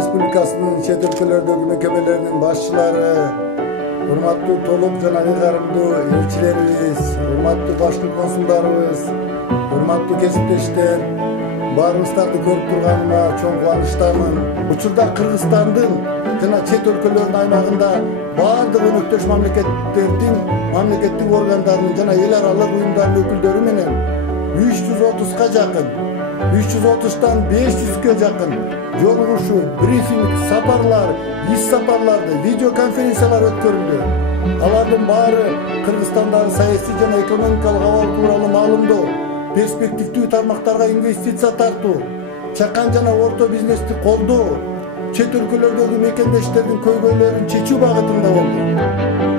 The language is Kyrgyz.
Республикасынын чет өлкөлөрдөгү мекемелеринин башчылары, урматтуу толук жана ыйгарымдуу элчилерибиз, урматтуу башкы консулдарыбыз, урматтуу кесиптештер, баарыбыздарды көрүп турганыма чоң кубанычтамын. Учурда Кыргызстандын жана чет өлкөлөрдүн аймагында баардык өнөктөш мамлекеттердин мамлекеттик органдарынын жана эл аралык уюмдардын өкүлдөрү менен 330га жакын, 330тан 500ге жакын жолугушуу, брифинг, сапарлар, иш сапарларды, видеоконференциялар өткөрүлдү. Алардын баары Кыргызстандагы саясий жана экономикалык абал тууралуу маалымдоо, перспективдүү тармактарга инвестиция тартуу, чакан жана орто бизнести колдоо, чет өлкөлөрдөгү мекендештердин көйгөйлөрүн чечүү багытында болду.